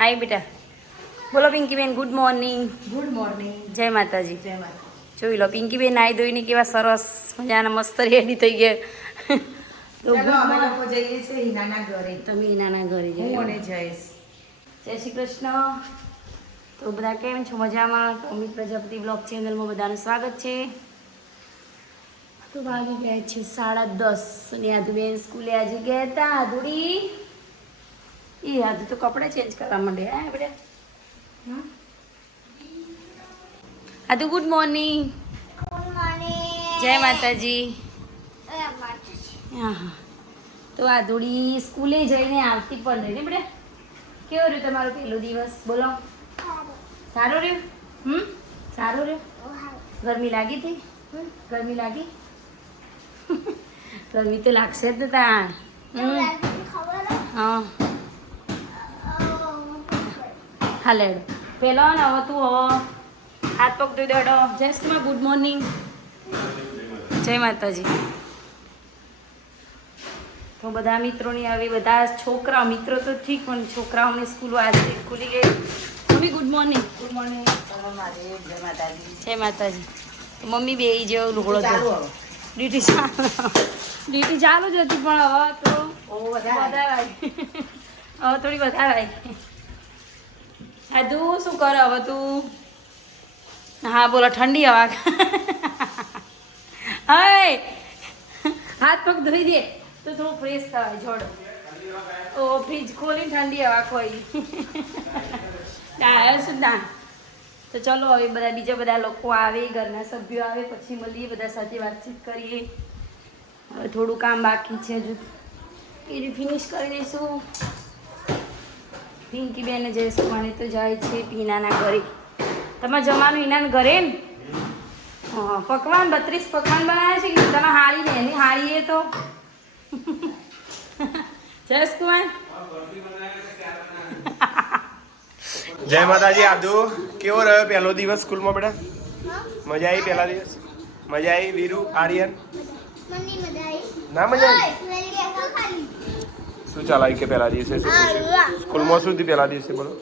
હાય બેટા. બોલો Pinkiben good morning good morning જય માતાજી. જય માતા જોઈ લો પિંકીબેન નાઈ ધોઈને કેવા સરસ મજાના મસ્ત રેડી થઈ ગયા. તો જઈએ છે હિનાના ઘરે. તમે નાના ઘરે જઈ અને જયેશ. જય શ્રી કૃષ્ણ. તો બધા કેમ છો? મજામાં? અમિત પ્રજાપતિ બ્લોગ ચેનલમાં બધાનું સ્વાગત છે. તો વાગી ગયા છે સાડા દસ. અને બેન સ્કૂલે આજે ગયા હતા આદુડી. એ આજે તો કપડાં ચેન્જ કરવા માંડે હા આપણે આદુ ગુડ મોર્નિંગ જય માતાજી. હા હા. તો આદુડી સ્કૂલે જઈને આવતી પણ રહી ને કેવો રહ્યો તમારો પહેલો દિવસ? બોલો. સારો. રહ્યો? હમ? સારો રહ્યો? ગરમી લાગી હતી? ગરમી લાગી? ગરમી તો લાગશે જ ને હમ. હા. હા લેડો પેલો ને હવે તું હવે હાથ પગ ધોઈ દેડો. જય શ્રી ગુડ મોર્નિંગ જય માતાજી. તો બધા મિત્રોની આવી બધા છોકરા મિત્રો તો ઠીક પણ છોકરાઓની સ્કૂલો આજથી ખુલી ગઈ. Mummy good morning good morning જય માતાજી. જય માતાજી. મમ્મી બે જેવો લુગડો ચાલુ તો હવે ડ્યુટી ચાલુ. ડ્યુટી ચાલુ જ હતી પણ હવે તો વધારે હવે થોડી વધારે આવી. આ તું શું કરે હવે તું? હા, બોલો, ઠંડી હવા. હવે. હાથ પગ ધોઈ દે, તો થોડું ફ્રેશ થવાય જોડો. ઓ ફ્રીજ ખોલી ઠંડી હવા કોઈ આવ્યો છું ના? તો ચલો, હવે બધા બીજા બધા લોકો આવે, ઘરના સભ્યો આવે, પછી મળીએ, બધા સાથે વાતચીત કરીએ. હવે થોડું કામ બાકી છે, હજુ. એ ફિનિશ કરી દઈશું. પિંકી બેન જયેશકુમારી તો જાય છે પીનાના ઘરે. તમારે જમવાનું ઈનાના ઘરે ને હા પકવાન બત્રીસ પકવાન બનાવ્યા છે કે તમે હારી ને એની હારીએ એ તો જયેશકુમાર જય માતાજી આદુ. કેવો રહ્યો પહેલો દિવસ સ્કૂલમાં બેટા? મજા આવી પહેલા દિવસ? મજા આવી? વીરુ આર્યન? ના મજા આવી? શું ચાલાય કે પહેલા દિવસે શું પૂછ્યું સ્કૂલમાં શું હતી પહેલા દિવસે બોલો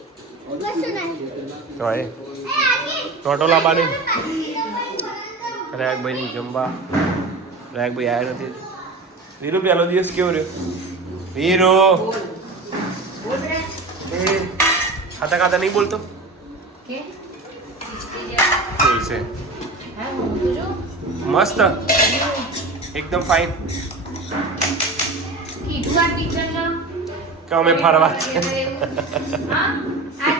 હોય ટોટો લાવવાની રાયકભાઈ જમવા રાયકભાઈ આવ્યા નથી વીરુ પહેલો દિવસ કેવો રહ્યો વીરુ એ ખાતા ખાતા નહીં બોલતો કે બોલશે હા હું તો જો મસ્ત એકદમ ફાઇન કે અમે ફરવા છે. હા? આ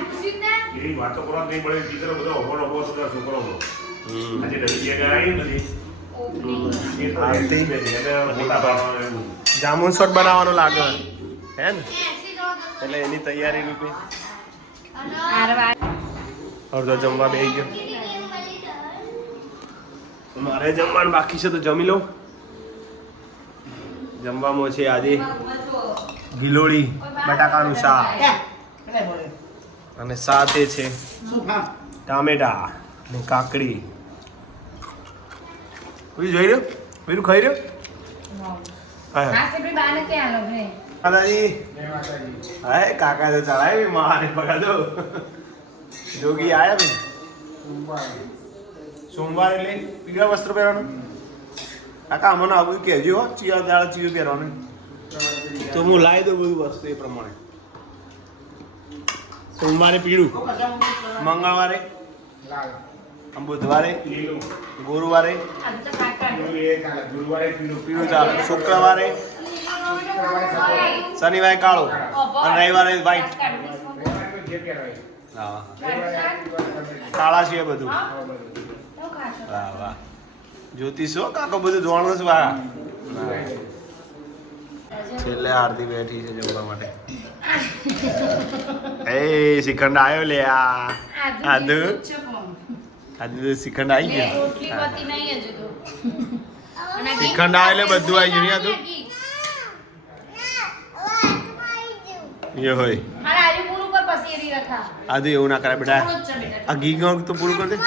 એની વાતો કરવા નહીં મળે. ટીચરો બધો અભો અભો બધા છોકરો હમ. આજે નવી જગ્યાએ આવી બધી ઓપનિંગ એ તો આવતી. એ જ ને, એને મોટા ભાવના એવું. જામુન શોટ બનાવવાનો લાગે. હે ને? એટલે એની તૈયારી રૂપે. અડધો જમવા બે ગયો. મારે જમવાનું બાકી છે તો જમી લઉં. જમવામાં છે આજે ગિલોળી બટાકાનું શાક. અને સાથે છે ટામેટા ને કાકડી. કોઈ જોઈ રહ્યો? બીજું ખાઈ રહ્યો? દાદાજી હા. કાકા તો ચડાવી મારે પકડ. જોગી આયા ભાઈ સોમવાર એટલે પીળા વસ્ત્ર પહેરવાનું? કાકા મને આવું કહેજો હો ચિયા દાળ ચિયો પહેરવાનું તો હું લાવી દઉં બધું વસ્તુ એ પ્રમાણે સોમવારે પીળું મંગળવારે બુધવારે ગુરુવારે પીળું. ચાલે શુક્રવારે શનિવારે કાળો અને રવિવારે વ્હાઈટ. હા કાળા છે બધું બધું. વાહ વાહ જ્યોતિષ હો કાકો બધું જોવાનું છે વાહ છેલ્લે આરતી બેઠી છે જમવા માટે. એ શ્રીખંડ આવ્યો લે આ. આદુ આદુ? તો શ્રીખંડ આવી ગયો. રોટલી પતી નહીં હજુ તો. અને ઘી શ્રીખંડ આવે એટલે બધું આવી ગયું આદુ? ઘી. એ હોય. આદુ એવું ના કરાય બેટા. આ ઘી ગોળ તો પૂરું કરી દે.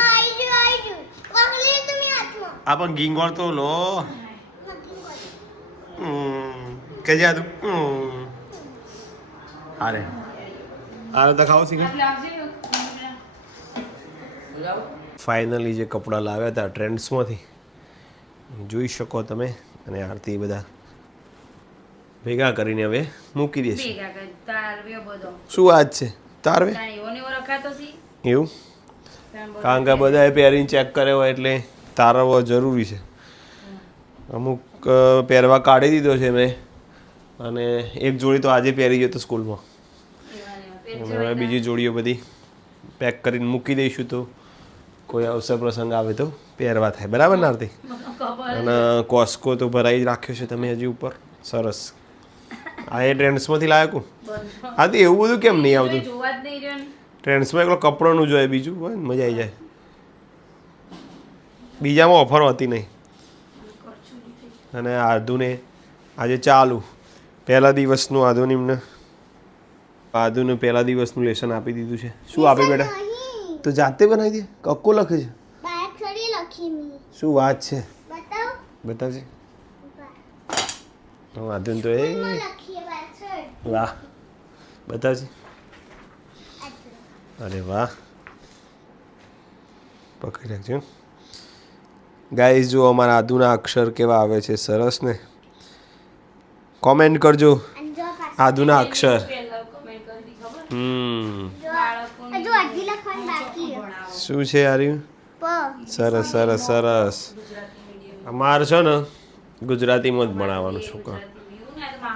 આ પણ ઘી તો લો. હમ. કે તું. હારે આ તો ખાવ બોલાવો ફાઇનલી જે કપડાં લાવ્યા હતા ટ્રેન્ડ્સમાંથી. જોઈ શકો તમે અને આરતી બધા ભેગા કરીને હવે મૂકી દેશે શું વાત છે? તારવે? એવો? કારણ કે બધાએ પહેરીને ચેક કર્યો હોય એટલે તારવવો જરૂરી છે. અમુક પહેરવા કાઢી દીધો છે મેં અને એક જોડી તો આજે પહેરી ગયો તો સ્કૂલમાં. અને બીજી જોડીઓ બધી પેક કરીને મૂકી દઈશું તો કોઈ અવસર પ્રસંગ આવે તો પહેરવા થાય. બરાબર ને આરતી? અને કોસ્કો તો ભરાઈ જ રાખ્યો છે તમે હજી ઉપર. સરસ. આ એ ટ્રેન્ડ્સમાંથી લાવ્યા કું હા તો એવું બધું કેમ નહીં આવતું? ટ્રેન્ડ્સમાં એકલો કપડાનું જોઈએ બીજું હોય ને મજા આવી જાય. બીજામાં ઓફર હોતી નહીં. અને આધુને આજે ચાલુ. પહેલા દિવસનું આધુ એમને આધુને પહેલા દિવસનું લેસન આપી દીધું છે. શું આપે બેટા? તો જાતે બનાવી દે? કક્કો લખે છે? શું વાત છે? બતાવ. બતાવજે. તો આધુન તો એ વાહ. બતાવજે. અરે વાહ. પકડી રાખજો ગાઈઝ, જુઓ અમારા આદુના અક્ષર કેવા આવે છે. સરસ ને? કોમેન્ટ કરજો. આદુના અક્ષર. હમ. શું છે આર્યું? સરસ સરસ સરસ. અમારે છે ને, ગુજરાતીમાં જ ભણાવવાનું છોકરા.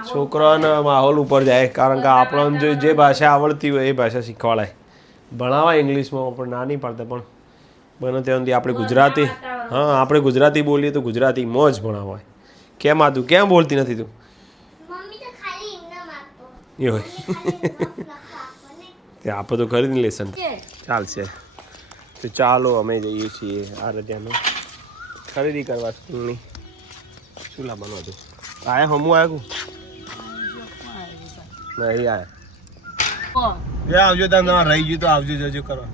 છોકરાને માહોલ ઉપર જાય, કારણ કે આપણને જો, જે ભાષા આવડતી હોય એ ભાષા શીખવાડાય. ભણાવાય ઇંગ્લિશમાં, પણ ના નહીં પાડતા. પણ બને ત્યાં સુધી આપણે ગુજરાતી હા આપણે ગુજરાતી બોલીએ તો ગુજરાતીમાં જ ભણાવાય. કેમ આ તું? કેમ બોલતી નથી તું? મમ્મી તો ખાલી ઇન્નમ આપો એ હોય. તે આપો તો ખરી ને લેસન. ચાલશે. તો ચાલો અમે જઈએ છીએ આ રજાનો ખરીદી કરવા સ્કૂલની. શું લાવવાનું હતું આયા હમું આવ્યા કું નહીં આયા. જે આવજો તમે ના રહી ગયું તો આવજો જજો કરવા.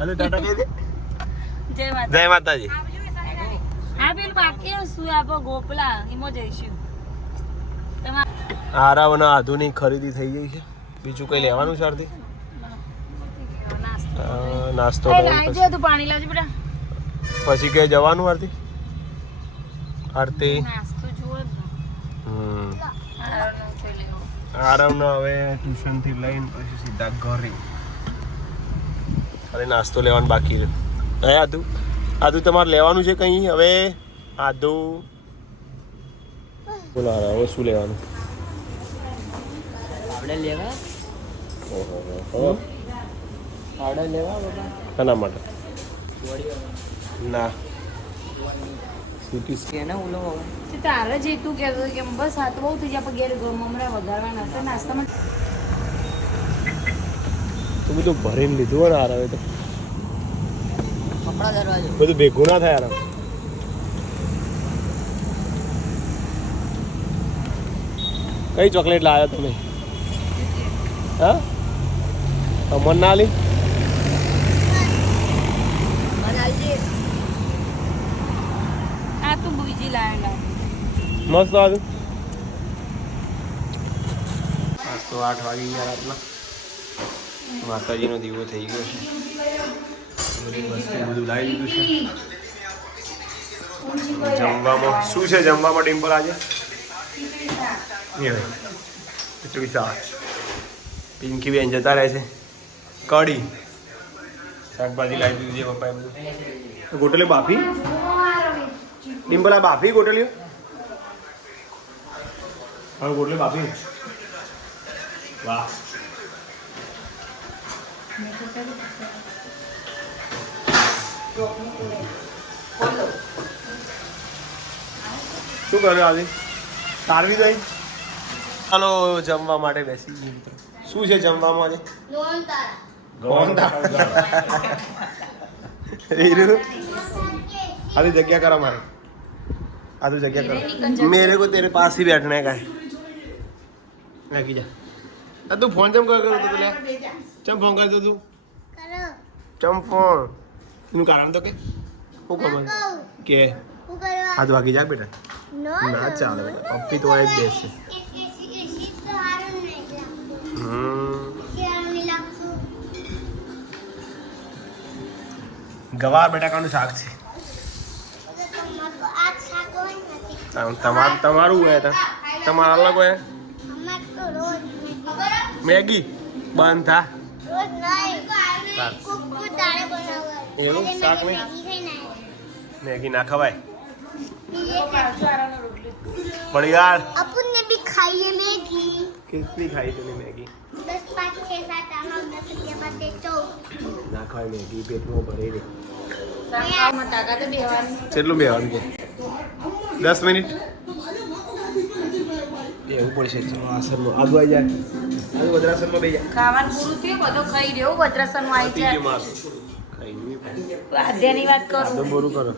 અરે ટાટા કહી દે. જય માતાજી. આ પેલું બાકી શું આપો ગોપલા? એમાં જઈશું. આરાવના આધુનિક ખરીદી થઈ ગઈ છે. બીજું કંઈ લેવાનું છે આરતી નાસ્તો. પછી- દે પાણી લાવજે બેટા. પછી ક્યાંય જવાનું આરતી આરતી આરામનો હવે ટ્યુશનથી લઈને પછી સીધા ઘરે. ખાલી નાસ્તો લેવાનું બાકી રહ્યું. હે આદુ? આદુ તમારે લેવાનું છે કંઈ? હવે આદુ. બોલો હારા, હવે શું લેવાનું? આપણે લેવા? ઓહો આપણે લેવા બાબા શાના માટે? ના. તારે જે તું કહેતો હતો કે બસ આ તો બહુ થઈ જાય ઘેર મમરા હતા નાસ્તામાં તો બધું ભરીને લીધું હોય ને હારા હવે તો કપડા દરવાજો. બધું ભેગું ના થાય કઈ ચોકલેટ લાવ્યા તમે? હા? અમર ના લી મસ્ત આજ તો આઠ વાગી ગયા રાતના. માતાજીનો દીવો થઈ ગયો છે. બધી લાવી દીધું છે? જમવામાં શું છે જમવામાં ડિમ્પલ આજે ખીચડી શાક પિંકી બેન જતા રહે છે. કઢી. શાકભાજી લાવી દીધી છે પપ્પાએ બધું ગોટલી બાફી? ડિમ્પલ આ બાફી ગોટલીઓ હવે ગોટલી બાફી. વાહ. શું કર્યું આજે તારવી દઈ ચાલો જમવા માટે બેસી ગઈ મિત્રો શું છે જમવામાં આજે લોન તારા એ રહ્યું आधी जगह करा हमारे आधी जगह करा मेरे को तेरे पास ही बैठना है का आगे जा अब तू फोन चम कर कर तो ले चम फोन कर दो तू કરો चम फोन એનું કારણ તો કે શું ખબર કે હાથ વાગી જાય બેટા? ના ચાલે પપ્પી તો એક દેશ. છે ગવાર બટાકાનું શાક છે? તમારું તમારું હોય તો. તમારો અલગ હોય? મેગી. બંધ. થા એવું? આજે શાક મેં નહીં? મેગી ખાઈને આવ્યા. મેગી ના ખવાય? બીજે કાંઈ. પણ યાર અપુને બી ખાઈએ મેગી. કેટલી ખાઈ તું મેગી? દસ પાંચ છ સાત આઠ નવ દસ અગિયાર બાર તેર ચૌદ. ના ખવાય મેગી પેટમાં ભરી દે શાકભાજીમાં તાકાત બેહવાની. કેટલું બેવાનું છે દસ મિનિટ? એવું પડશે. ચલો આસનમાં આગુ આવી જાય. આગુ વદ્રાસનમાં બે જાય. ખાવાનું પૂરું થયું બધું ખાઈ રહ્યું. ભદ્રાસનમાં આવી પતી જાય. ગયું મારું. આધ્યાની વાત કરું. બોરું કરો.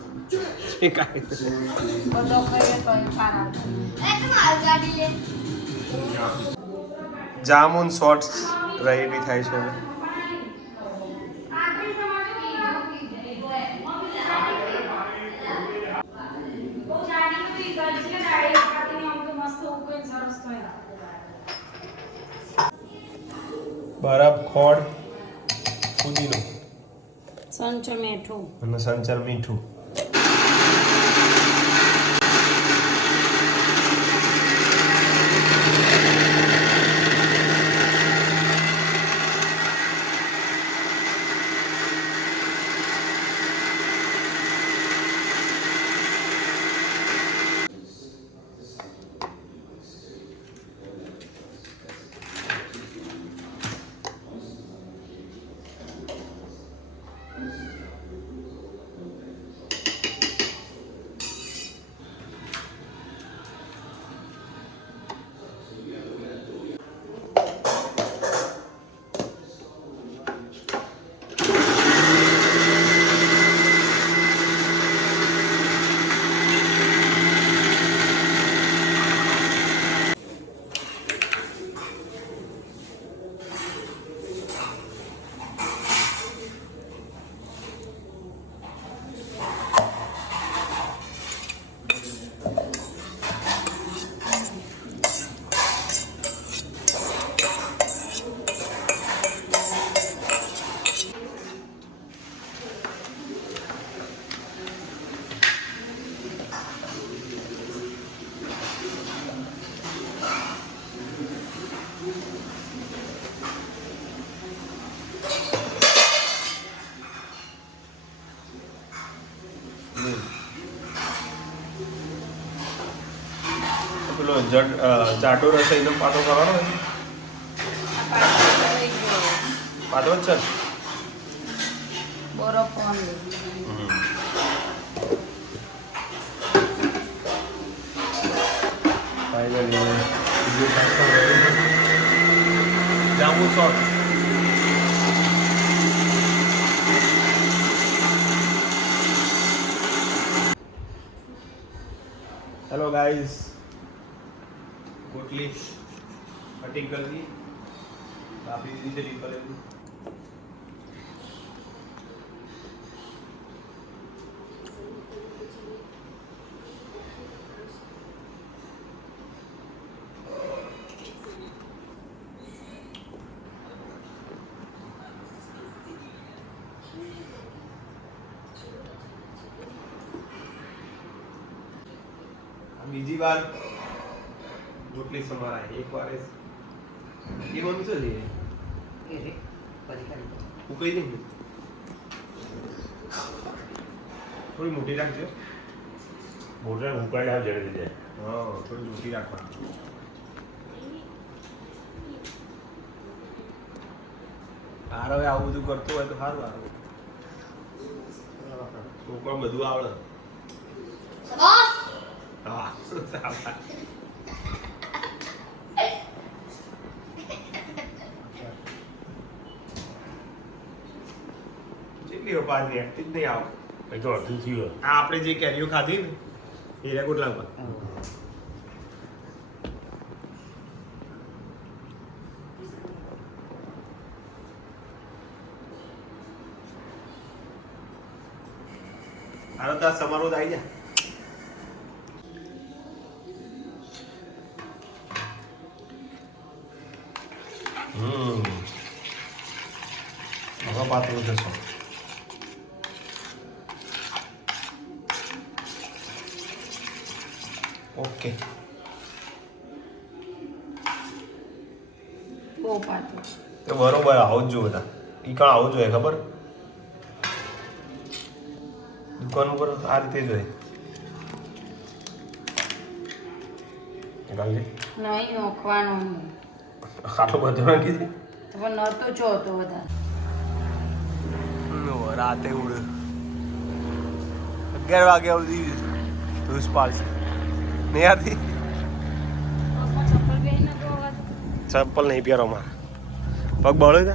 જામુન શોર્ટ્સ રેડી થાય છે હવે. બરફ ખોડ ફુદીનો. સંચો મેઠું અને સંચર મીઠું પેલો જાડો રસોઈનો પાટો કરવાનો હોય પાટો જ છે? જાંબુ ગાઈસ કટિંગ કરી દી કાપી દીધી છે ડીપલ એની આ બીજી વાર રોટલી સમારાય એક વાર એ બનવું છે ને? ઉકળી દે. ને? થોડી મોટી રાખજો. મોટર ઉકાળ્યા જડે જાય હા થોડી મોટી રાખવાની. હાર હવે આવું બધું કરતું હોય તો સારું સારું તો બધું આવડે. હા ની એકથી જ નહીં આવે એ તો અડધું થયું આ આપણે જે કેરીઓ ખાધી ને એ રહ્યા ગોટલા પર હાલો તો આ સમારોહ આવી જાય હમ. હવે પાતળું ઓકે. બહુ પાતળું તો બરોબર આવજો જ બધા. ઈ કણ આવું જોઈએ ખબર? દુકાન ઉપર આ રીતે જોઈએ નહીં ઓખવાનું. આટલું બધું નાખી દે પણ નહોતું જોતો બધા રાતે ઉડ. અગિયાર વાગ્યા સુધી ધૂસ પાડશે. નહીં યારથી ચપ્પલ તો નહીં પહેરો મારે પગ બળે છે?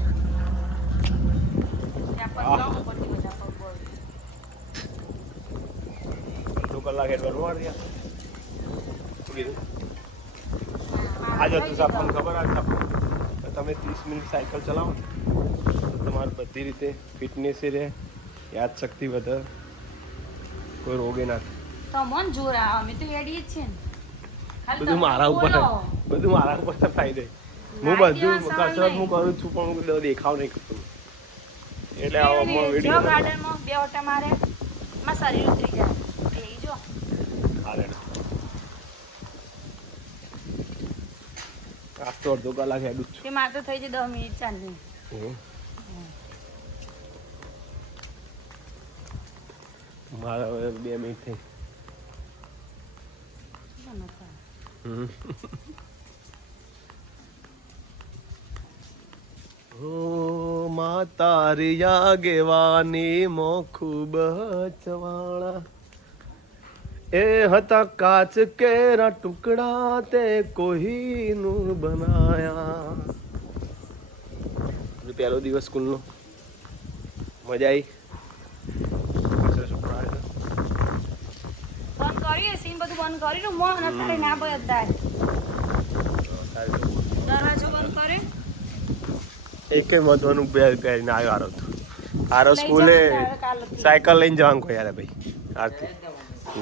કલાક એટલે વાર આજે હતું આપણને ખબર આપણને તો તમે ત્રીસ મિનિટ સાયકલ ચલાવો તો તમારી બધી રીતે ફિટનેસ રહે યાદશક્તિ વધે કોઈ રોગે ના. તો મન જોર આવે. અમે તો જ છીએ ને. બધું મારા ઉપર બધું મારા ઉપર તો ફાયદે હું બધું કસરત હું કરું છું પણ હું દેખાવ નહીં કરતો. એટલે આમાં જો વીડિયો ગાર્ડનમાં બે ઓટા મારે. માં શરીર ઉતરી જાય. એ જો. આજ તો અડધો કલાક હેડું છું. તે મારે તો થઈ જાય દસ મિનિટ ચાલની મારા મારે બે મિનિટ થઈ. ઓ માતારી આગેવાની મો ખૂબ ચવાણા. એ હતા કાચ કેરા ટુકડા તે કોહીનું બનાયા. પહેલો દિવસ સ્કૂલનો. મજા આવી બંધ કર્યું સીમ બધું બંધ કરી દઉં. અને અત્યારે ના અત્યારે દરવાજો બંધ કરે. એક મધવાનું બે પહેરીને આવ્યો આરો તો. આરો સ્કૂલે. સાયકલ લઈને જવાનું કોઈ યાર ભાઈ. આરતી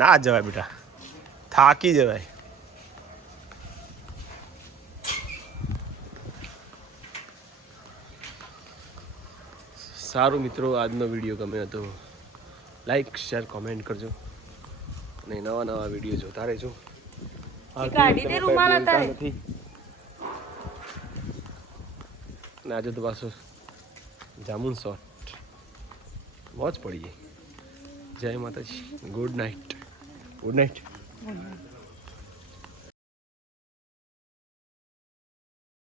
ના જવાય બેટા. થાકી જવાય. સારું મિત્રો આજનો વીડિયો ગમે હતો લાઈક શેર કોમેન્ટ કરજો. અને નવા નવા વીડિયો જોતા રહેજો. આરતી કાઢી દે તમે રૂમાલ કંઈ નથી. ને આજે તો પાછું જામુન શોટ મોજ પડી ગઈ. જય Mataji. Good night good night.